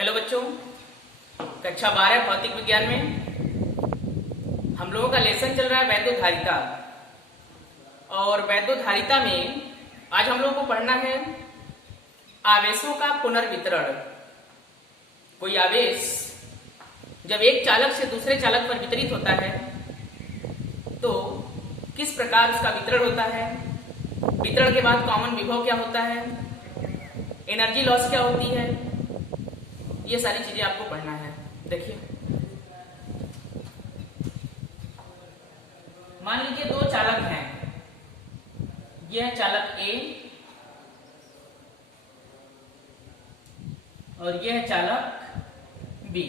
Hello बच्चों, कक्षा 12 भौतिक विज्ञान में हम लोगों का लेसन चल रहा है वैद्युतधारिता। और वैद्युतधारिता में आज हम लोगों को पढ़ना है आवेशों का पुनर्वितरण। कोई आवेश जब एक चालक से दूसरे चालक पर वितरित होता है तो किस प्रकार उसका वितरण होता है, वितरण के बाद कॉमन विभव क्या होता है, एनर्जी लॉस क्या होती है, ये सारी चीजें आपको पढ़ना है। देखिए, मान लीजिए दो चालक हैं, यह है चालक ए और यह है चालक बी।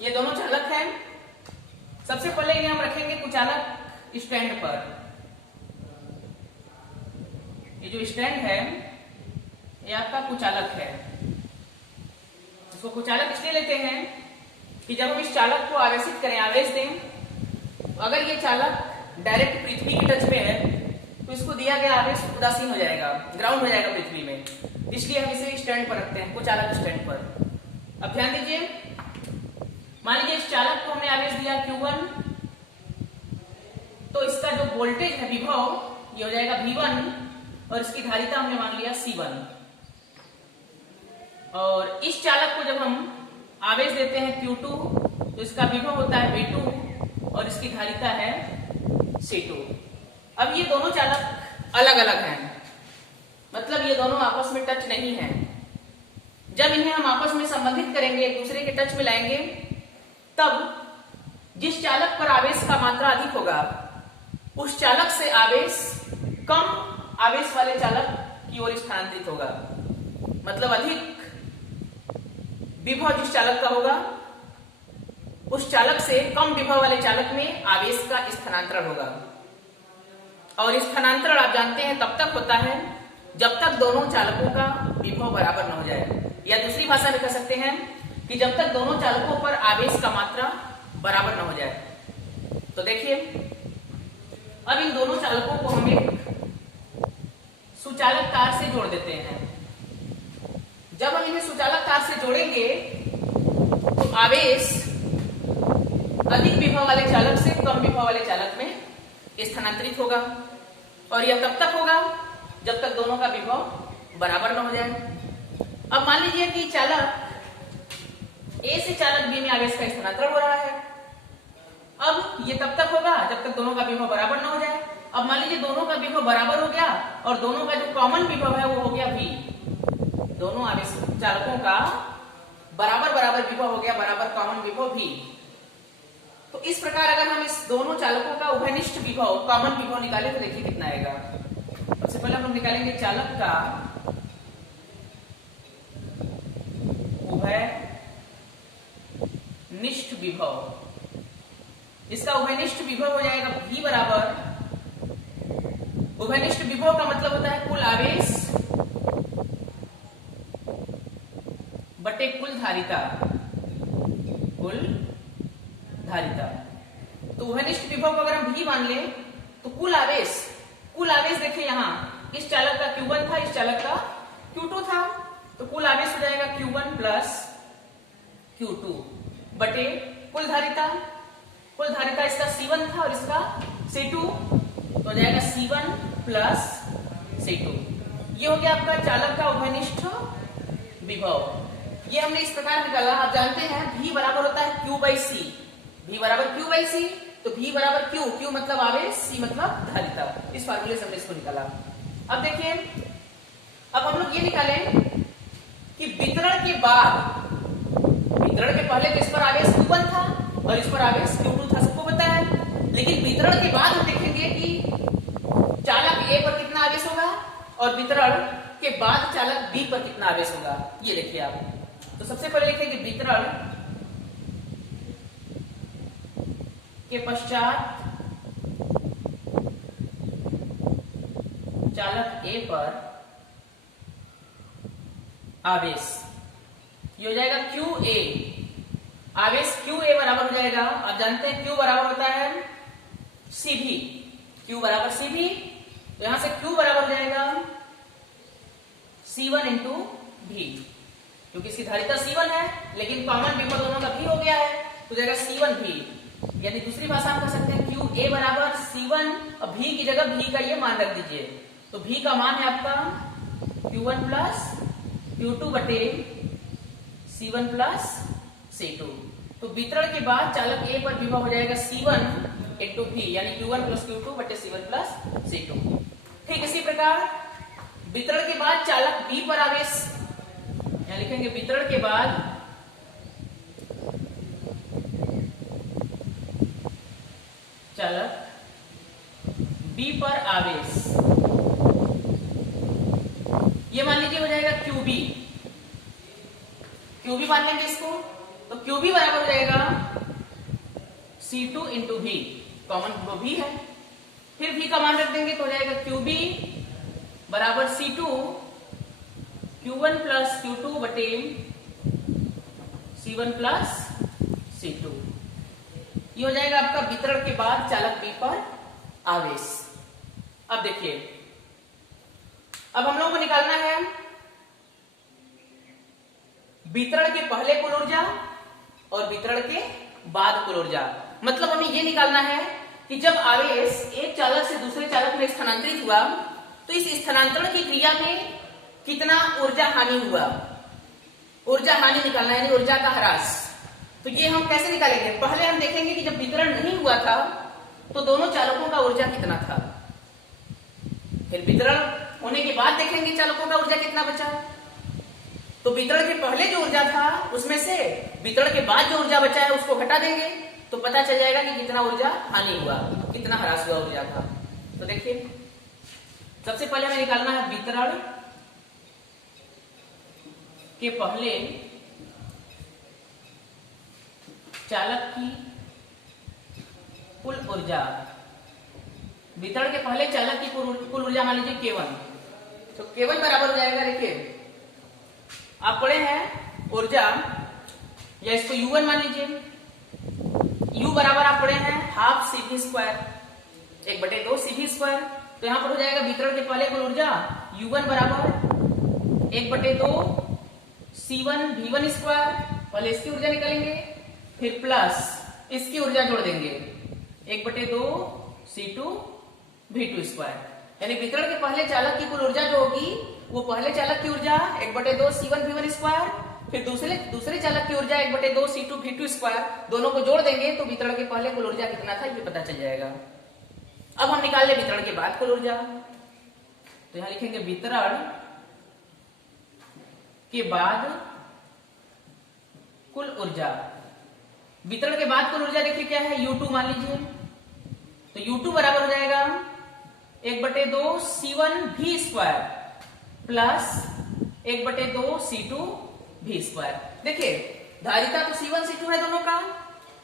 ये दोनों चालक हैं। सबसे पहले इन्हें हम रखेंगे कुचालक स्टैंड पर। ये जो स्टैंड है ये आपका कुचालक है। इसको कुचालक इसलिए लेते हैं कि जब हम इस चालक को आवेशित करें, आवेश दें, तो अगर ये चालक डायरेक्ट पृथ्वी की टच में है तो इसको दिया गया आवेश उदासीन हो जाएगा, ग्राउंड हो जाएगा पृथ्वी में। इसलिए हम इसे स्टैंड पर रखते हैं, कुचालक स्टैंड पर। अब ध्यान दीजिए, मान लीजिए इस चालक को हमने आवेश दिया Q1, तो इसका जो वोल्टेज है, विभव, ये हो जाएगा V1 और इसकी धारिता हमने मान लिया C1। और इस चालक को जब हम आवेश देते हैं Q2 तो इसका विभव होता है V2 और इसकी धारिता है C2। अब ये दोनों चालक अलग अलग हैं, मतलब ये दोनों आपस में टच नहीं हैं। जब इन्हें हम आपस में संबंधित करेंगे, एक दूसरे के टच में लाएंगे, तब जिस चालक पर आवेश का मात्रा अधिक होगा उस चालक से आवेश कम आवेश वाले चालक की ओर स्थानांतरित होगा। मतलब अधिक विभव जिस चालक का होगा उस चालक से कम विभव वाले चालक में आवेश का स्थानांतरण होगा। और स्थानांतरण आप जानते हैं तब तक होता है जब तक दोनों चालकों का विभव बराबर न हो जाए, या दूसरी भाषा में कह सकते हैं कि जब तक दोनों चालकों पर आवेश का मात्रा बराबर न हो जाए। तो देखिए, अब इन दोनों चालकों को हम एक सुचालक तार से जोड़ देते हैं। जब हम इन्हें सुचालक तार से जोड़ेंगे तो आवेश अधिक विभव वाले चालक से कम विभव वाले चालक में स्थानांतरित होगा। और यह तब तक होगा जब तक दोनों का विभव बराबर न हो जाए। अब मान लीजिए कि चालक ए से चालक बी में आवेश का स्थानांतरण हो रहा है। अब ये तब तक होगा जब तक दोनों का विभव बराबर न हो जाए। अब मान लीजिए दोनों का विभव बराबर हो गया और दोनों का जो कॉमन विभव है वो हो गया V। दोनों आवेश चालकों का बराबर बराबर विभव हो गया, बराबर कॉमन विभव V। तो इस प्रकार अगर हम इस दोनों चालकों का उभयनिष्ठ विभव, कॉमन विभव निकाले तो देखिए कितना आएगा। सबसे पहले हम लोग निकालेंगे चालक का उभयनिष्ठ विभव। इसका उभयनिष्ठ विभव हो जाएगा V बराबर, उभयनिष्ठ विभव का मतलब होता है कुल आवेश बटे कुल धारिता, कुल धारिता। तो उभयनिष्ठ विभव को अगर हम V मान लें तो कुल आवेश देखिए, यहाँ इस चालक का Q1 था, इस चालक का Q2 था, तो कुल आवेश हो जाएगा Q1 प्लस Q2 बटे कुल धारिता इसका C1 था और इसका C2, तो हो जाएगा C1 प्लस C2। ये हो गया आपका चालक का उभयनिष्ठ विभव। ये हमने इस प्रकार निकाला। आप जानते हैं V बराबर होता है Q बाई C, V बराबर Q बाई C, तो V बराबर Q मतलब आवेश, C मतलब धारिता। इस फार्मूले से हमने इसको निकाला। अब देखिए, अब हम लोग ये निकालें कि वितरण के बाद, वितरण के पहले तो इस पर आवेश Q1 था और इस पर आवेश Q2 था, सबको पता है। लेकिन वितरण के बाद हम देखेंगे कि चालक A पर कितना आवेश होगा और वितरण के बाद चालक B पर कितना आवेश होगा। ये देखिए आप। तो सबसे पहले लिखेंगे वितरण के पश्चात चालक A पर आवेश, ये हो जाएगा QA। आवेश QA बराबर हो जाएगा, आप जानते हैं Q बराबर होता है CV, Q बराबर CV, तो यहां से Q बराबर हो जाएगा C1 इंटू V। क्योंकि इसकी धारिता C1 है, लेकिन कॉमन विभव दोनों का V हो गया है, तो जाएगा C1V। यानी दूसरी भाषा हम कह सकते हैं QA बराबर C1 और V की जगह V का ये मान रख दीजिए, तो V का मान है आपका Q1 प्लस Q2 बटे C1 प्लस C2। तो वितरण के बाद चालक A पर विभव हो जाएगा C1 इंटू V, यानी Q1 प्लस Q2 बटे C1 प्लस C2। ठीक इसी प्रकार वितरण के बाद चालक B पर आवेश, यहाँ लिखेंगे वितरण के बाद चालक B पर आवेश, ये मान लीजिए हो जाएगा QB, QB मान लेंगे इसको, तो QB बराबर हो जाएगा C2 into V, common V है, फिर V का मान रख देंगे तो हो जाएगा QB बराबर C2 Q1 प्लस Q2 बटे C1 प्लस C2। ये हो जाएगा आपका वितरण के बाद चालक B पर आवेश। अब देखिए, अब हम लोगों को निकालना है वितरण के पहले कुल ऊर्जा और वितरण के बाद कुल ऊर्जा। मतलब हमें यह निकालना है कि जब आवेश एक चालक से दूसरे चालक में स्थानांतरित हुआ तो इस स्थानांतरण की क्रिया में कितना ऊर्जा हानि हुआ, ऊर्जा हानि निकालना है, यानी ऊर्जा का ह्रास। तो ये हम कैसे निकालेंगे, पहले हम देखेंगे कि जब वितरण नहीं हुआ था तो दोनों चालकों का ऊर्जा कितना था, फिर वितरण होने के बाद देखेंगे चालकों का ऊर्जा कितना बचा। तो वितरण के पहले जो ऊर्जा था उसमें से वितरण के बाद जो ऊर्जा बचा है उसको घटा देंगे तो पता चल जाएगा कि कितना ऊर्जा हानि हुआ, कितना ह्रास हुआ ऊर्जा का। तो देखिए, सबसे पहले हमें निकालना है वितरण के पहले चालक की कुल ऊर्जा। वितरण के पहले चालक की कुल ऊर्जा मान लीजिए K1, तो K1 बराबर हो जाएगा, देखिए आप पढ़े हैं ऊर्जा, या इसको U1 मान लीजिए, U बराबर आप पढ़े हैं half CV square 1/2 CV square. तो यहां पर हो जाएगा वितरण के पहले कुल ऊर्जा U1 बराबर 1/2 C1 V1 स्क्वायर, पहले इसकी ऊर्जा निकालेंगे, फिर प्लस इसकी ऊर्जा जोड़ देंगे 1/2 C2 V2 स्क्वायर। यानी वितरण के पहले चालक की कुल ऊर्जा जो होगी वो पहले चालक की ऊर्जा 1/2 C1 V1 स्क्वायर, फिर दूसरे चालक की ऊर्जा 1/2 C2 V2 स्क्वायर, दोनों को जोड़ देंगे तो वितरण के पहले कुल ऊर्जा कितना था ये पता चल जाएगा। अब हम निकाल ले वितरण के बाद कुल ऊर्जा, तो यहां लिखेंगे वितरण के बाद कुल ऊर्जा। वितरण के बाद कुल ऊर्जा देखिए क्या है, U2 मान लीजिए, तो U2 बराबर हो जाएगा 1/2 C1 V square plus 1/2 C2 V square. देखिए धारिता तो C1 C2 है दोनों का,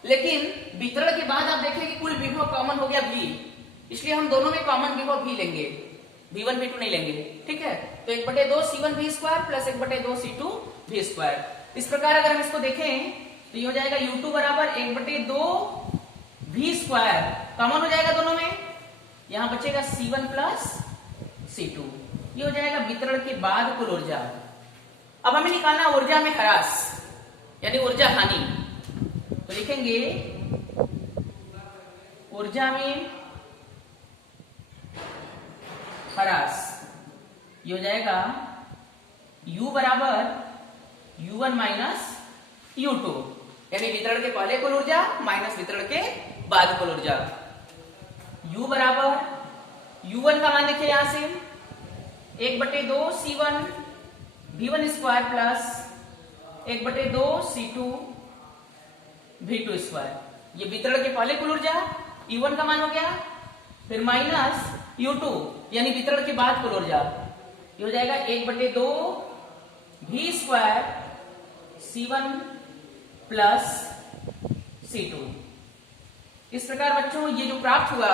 लेकिन वितरण के बाद आप देखें कि कुल विभव कॉमन हो गया V, इसलिए हम दोनों में कॉमन विभव V लेंगे, V1 V2 नहीं लेंगे। ठीक है, तो 1/2 C1 V square plus 1/2 C2 V square. इस प्रकार अगर हम इसको देखें तो ये हो जाएगा U2 बराबर 1/2 V स्क्वायर, कॉमन हो जाएगा दोनों में, यहां बचेगा C1 प्लस C2। ये हो जाएगा वितरण के बाद कुल ऊर्जा। अब हमें निकालना ऊर्जा में ह्रास यानी ऊर्जा हानि, तो लिखेंगे ऊर्जा में ह्रास, ये हो जाएगा U बराबर U1 माइनस U2, यानी वितरण के पहले कुल ऊर्जा माइनस वितरण के बाद कुल ऊर्जा। U बराबर U1 का मान देखिए यहां से 1/2 C1 V1 square plus 1/2 C2 V2 square, ये वितरण के पहले कुल ऊर्जा U1 का मान हो गया, फिर माइनस U2 यानी वितरण के बाद कुल ऊर्जा, ये हो जाएगा 1/2 V square C1 plus C2। इस प्रकार बच्चों ये जो प्राप्त हुआ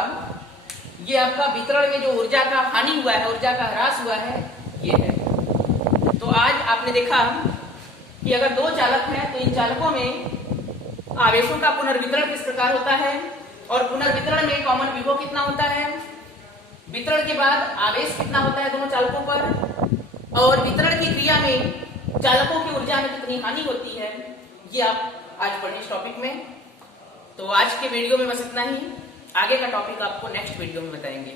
ये आपका वितरण में जो ऊर्जा का हानि हुआ है, ऊर्जा का ह्रास हुआ है, ये है। तो आज आपने देखा कि अगर दो चालक हैं तो इन चालकों में आवेशों का पुनर्वितरण किस प्रकार होता है और पुनर्वितरण में कॉमन विभव कितना होता है, वितरण के बाद आवेश कितना होता है दोनों चालकों पर, और वितरण की क्रिया में चालकों की ऊर्जा ऊर्जा में कितनी हानि होती है, ये आप आज पढ़ें इस टॉपिक में। तो आज के वीडियो में बस इतना ही, आगे का टॉपिक आपको नेक्स्ट वीडियो में बताएंगे।